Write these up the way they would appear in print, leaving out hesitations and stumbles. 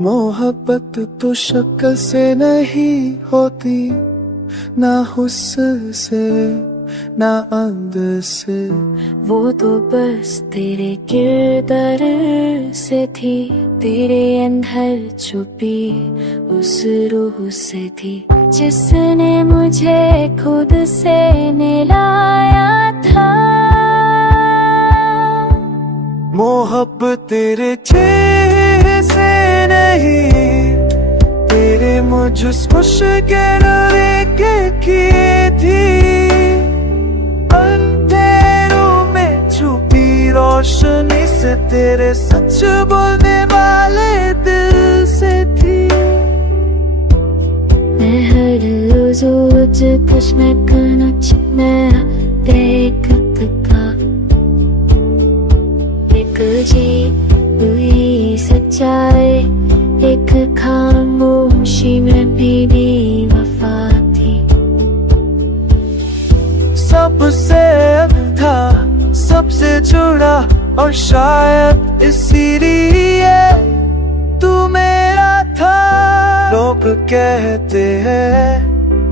मोहब्बत तो शक्ल से नहीं होती, ना हुस्न से ना अंदर से। वो तो बस तेरे किरदार से थी, तेरे अंदर छुपी उस रूह से थी, जिसने मुझे खुद से मिलाया था। मोहब्बत तेरे चेहरे से नहीं, तेरे मुझ मुश्किल के किए थी। अंधेरों में छुपी रोशनी से, तेरे सच बोलने वाले दिल से थी। मैं हर रोज कुछ मैं कनच में देख का एक जी हुई सच्चाई, एक खामोशी में भी वफा थी। सबसे था सबसे जुड़ा, और शायद इसीलिए तू मेरा था। लोग कहते हैं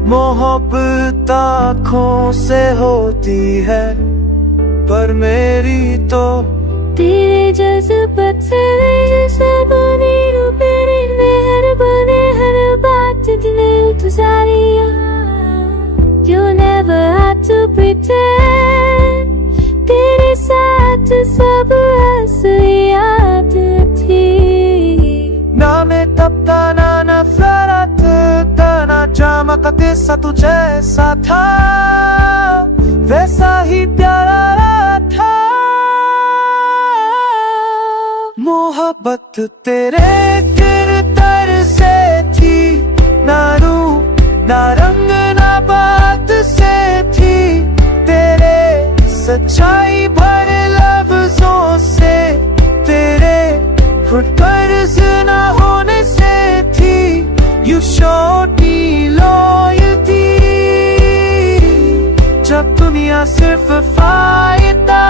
मोहब्बत आँखों से होती है, पर मेरी तो तेरे जज्बात से बने मेरे मेहरबानी, हर बात दिल तुझारिया। You never had to pretend, तेरे साथ सब असलियत थी। ना मैं तपता ना नफरत था, ना चमकता जैसा तू जैसा था, वैसा ही प्यारा था। मोहब्बत तेरे किरदार से थी, ना रूप ना रंग ना बात से थी, तेरे सच्चाई भरे लफ्जों से, तेरे खुद कर्ज ना होने से थी। You showed me loyalty, जब दुनिया सिर्फ फायदा